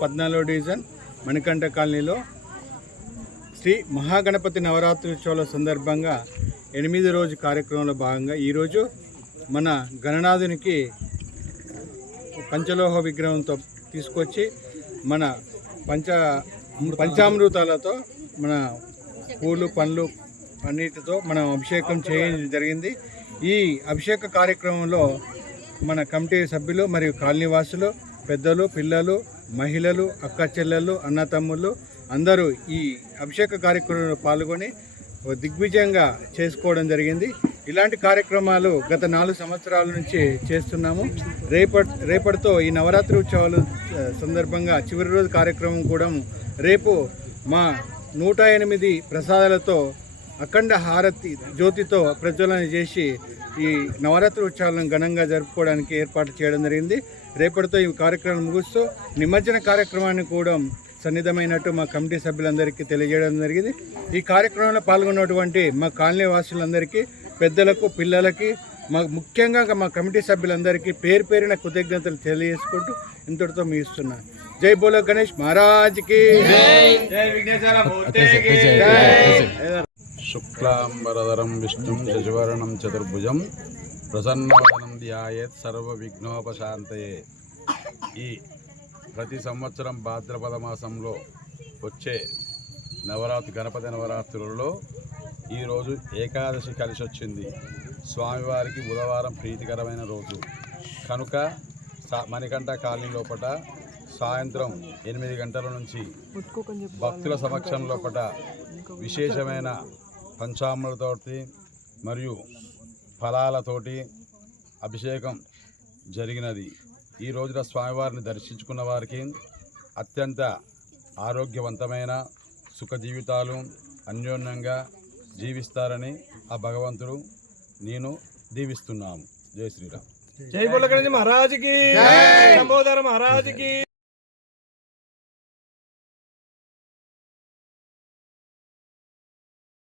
14వ division Manikanta కాలనీలో శ్రీ మహాగణపతి నవరాత్రి ఉత్సవాల సందర్భంగా 8వ రోజు కార్యక్రమంలో భాగంగా ఈరోజు మన గణనాథునికి పంచలోహ విగ్రహంతో తీసుకొచ్చి మన పంచామృతాలతో మన పూలు పండ్లు అన్నిటితో మనం అభిషేకం చేయడం జరిగింది. ఈ అభిషేక కార్యక్రమంలో మన కమిటీ సభ్యులు మరియు కాలనీవాసులు, పెద్దలు, పిల్లలు, మహిళలు, అక్క చెల్లెళ్ళు, అన్నతమ్ముళ్ళు అందరూ ఈ అభిషేక కార్యక్రమంలో పాల్గొని దిగ్విజయంగా చేసుకోవడం జరిగింది. ఇలాంటి కార్యక్రమాలు గత 4 సంవత్సరాల నుంచి చేస్తున్నాము. రేపటితో ఈ నవరాత్రి ఉత్సవాలు సందర్భంగా చివరి రోజు కార్యక్రమం కూడా రేపు మా 108 ప్రసాదాలతో అఖండ హారతి జ్యోతితో ప్రజ్వలన చేసి ఈ నవరాత్రి ఉత్సవాలను ఘనంగా జరుపుకోవడానికి ఏర్పాటు చేయడం జరిగింది. రేపటితో ఈ కార్యక్రమం ముగుస్తూ నిమజ్జన కార్యక్రమాన్ని కూడా సన్నిధమైనట్టు మా కమిటీ సభ్యులందరికీ తెలియజేయడం జరిగింది. ఈ కార్యక్రమంలో పాల్గొన్నటువంటి మా కాలనీ వాసులందరికీ, పెద్దలకు, పిల్లలకి, ముఖ్యంగా మా కమిటీ సభ్యులందరికీ పేరు పేరిన కృతజ్ఞతలు తెలియజేసుకుంటూ ఇంతటితో ముగిస్తున్నాను. జై బోలో గణేష్ మహారాజ్కి జై విఘ్నేశ్వర మూర్తికి జై. శుక్లాంబరధరం విష్ణుం శశివర్ణం చతుర్భుజం ప్రసన్నవదనం ధ్యాయేత్ సర్వ విఘ్నోపశాంతయే. ఈ ప్రతి సంవత్సరం భాద్రపద మాసంలో వచ్చే గణపతి నవరాత్రులలో ఈరోజు ఏకాదశి కలిసి వచ్చింది. స్వామివారికి బుధవారం ప్రీతికరమైన రోజు కనుక మణికంఠ కాలనీ లోపల సాయంత్రం 8 గంటల నుంచి భక్తుల సమక్షం లోపల విశేషమైన పంచామృతతోటి మరియు ఫలాలతోటి అభిషేకం జరిగినది. ఈ రోజున స్వామివారిని దర్శించుకున్న వారికి అత్యంత ఆరోగ్యవంతమైన సుఖ జీవితాలు అన్యోన్యంగా జీవిస్తారని ఆ భగవంతుడు నేను దీవిస్తున్నాము. జై శ్రీరామ్. జై బోలో గణేష్ మహారాజ్కి, జై శంభోదర మహారాజ్కి.